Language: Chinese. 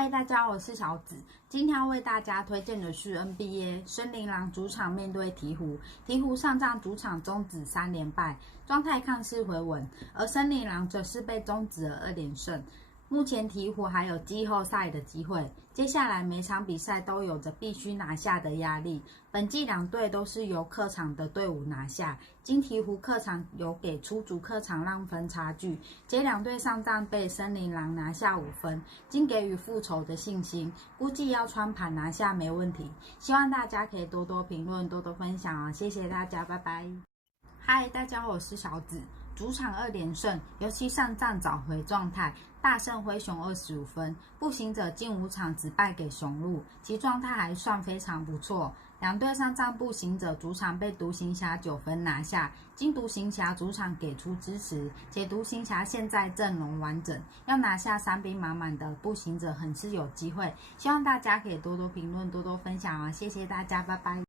嗨，大家好，我是小紫。今天要为大家推荐的是 NBA 森林狼主场面对鹈鹕，鹈鹕上仗主场终止3连败，状态看似回稳，而森林狼则是被终止了2连胜。目前鹈鹕还有季后赛的机会，接下来每场比赛都有着必须拿下的压力。本季两队都是由客场的队伍拿下，今鹈鹕客场有给出主客场让分差距，皆两队上仗被森林狼拿下5分，今给予复仇的信心，估计要穿盘拿下没问题。希望大家可以多多评论，多多分享哦，谢谢大家，拜拜。嗨，大家好，我是小紫。主场2连胜，尤其上仗找回状态，大胜灰熊25分。步行者近5场只败给雄鹿，其状态还算非常不错。两队上仗，步行者主场被独行侠9分拿下，今独行侠主场给出支持，且独行侠现在阵容完整，要拿下伤兵满满的步行者很是有机会。希望大家可以多多评论，多多分享啊！谢谢大家，拜拜。